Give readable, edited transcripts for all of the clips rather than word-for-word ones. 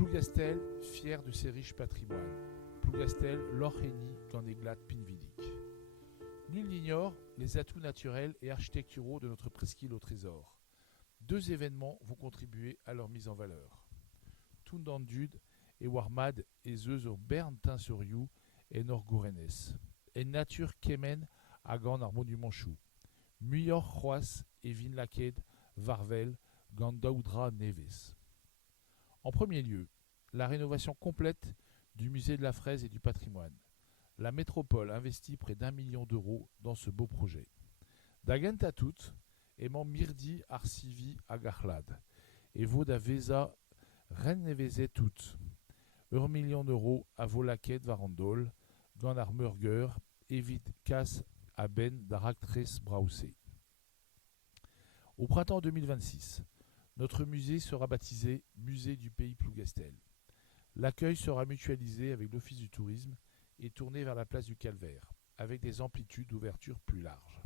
Plougastel, fier de ses riches patrimoines. Plougastel, l'Orhénie, Gandéglat, Pinvidic. Nul n'ignore les atouts naturels et architecturaux de notre presqu'île au trésor. Deux événements vont contribuer à leur mise en valeur. Tundandud et Warmad et Zeus au Bern sur You et Norgourenes. Et nature Kemen à Gand ar monument chou. Muyor Roas et Vinlaked, Varvel, Gandaoudra Neves. En premier lieu, la rénovation complète du musée de la fraise et du patrimoine. La métropole investit près d'1 million d'euros dans ce beau projet. Dagantatout, aimant Mirdi Arsivi Agarlad, et Vaud Vesa Rennevezet tout. 1 million d'euros à Volaket Varandol, Ganar Murger, Evid Kas à Ben Daraktres Brausé. Au printemps 2026, notre musée sera baptisé Musée du Pays Plougastel. L'accueil sera mutualisé avec l'Office du tourisme et tourné vers la place du Calvaire, avec des amplitudes d'ouverture plus larges.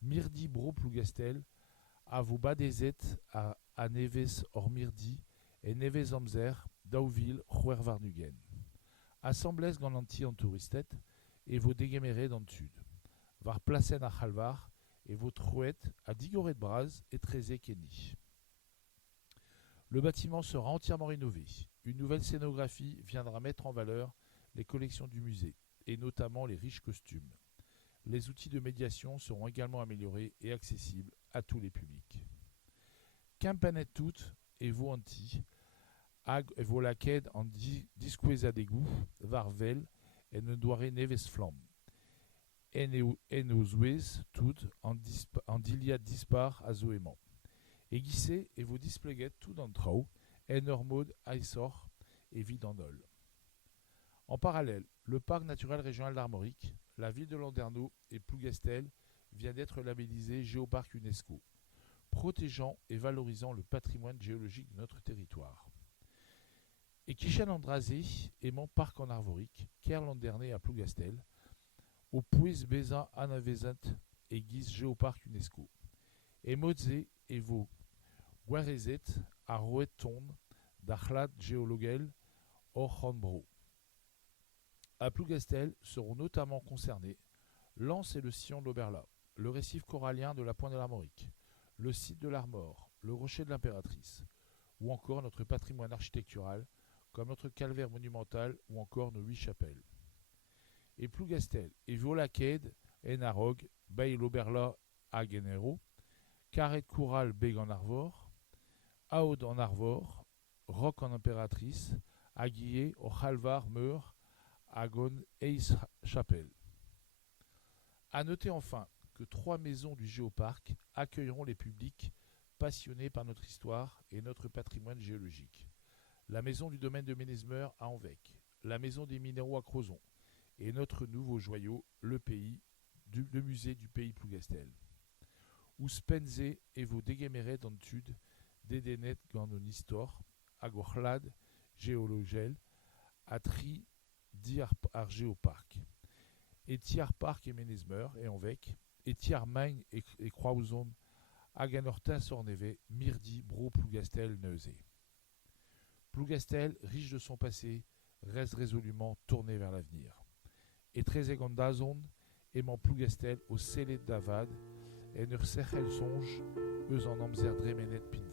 Mirdi Bro Plougastel, à vos badezet à Neves Ormirdi et Neves Amzer, Dauville, Huervarnugen. Assemblès Gananti en touristet et vos déguémérés dans le sud. Var Placen à Halvar et vos trouettes à Digoret de Braz et Trézé Kenny. Le bâtiment sera entièrement rénové. Une nouvelle scénographie viendra mettre en valeur les collections du musée, et notamment les riches costumes. Les outils de médiation seront également améliorés et accessibles à tous les publics. Campanet tout et vos anti, ag et vos laqued en disqueza d'égout, varvel, et ne doiré neves flamme. En aux ouez tout en dilia dispar à zoément. Et guissez et vos displeguettes tout dans trau, en ormode aissor et vidandol. En parallèle, le parc naturel régional d'Armorique, la ville de Landerneau et Plougastel vient d'être labellisé Géoparc UNESCO, protégeant et valorisant le patrimoine géologique de notre territoire. Et Kishan Andrasé, aimant parc en Armorique, Kerl Landernay à Plougastel, au Puis Beza Anavezant et Guise Géoparc UNESCO. Et Mozé et vos Guarezet à Roeton, d'Achlad Géologel, Orhanbro. À Plougastel seront notamment concernés l'Anse et le sillon de l'Auberla, le récif corallien de la Pointe de l'Armorique, le site de l'Armor, le rocher de l'Impératrice, ou encore notre patrimoine architectural, comme notre calvaire monumental ou encore nos 8 chapelles. Et Plougastel et Violaked, Enarog, Bay l'Auberla à Genero, Carré de Coural Beg en Arvor, Aud en Arvor, Roc en Impératrice, Aguillé au Halvar Meur, Agon Eis Chapelle. A noter enfin que 3 maisons du Géoparc accueilleront les publics passionnés par notre histoire et notre patrimoine géologique. La maison du domaine de Ménezmeur à Anvec, la maison des minéraux à Crozon et notre nouveau joyau, le musée du Pays Plougastel. Où Spenze et vos déguémérés dans le sud, Dedenet Gandon Histor, Agorlad, Géologel, Atri, Diar Géoparc, et Tiar Parc et Ménezmeur et Anvec, et Tiar Magne et Crouzon, Aganortin Sorneve, Mirdi, Bro, Plougastel, Neuzé. Plougastel, riche de son passé, reste résolument tourné vers l'avenir. Et très égandazon, aimant Plougastel au Célé d'Avad, et ne sechel songe, eux en amzer dremenet pin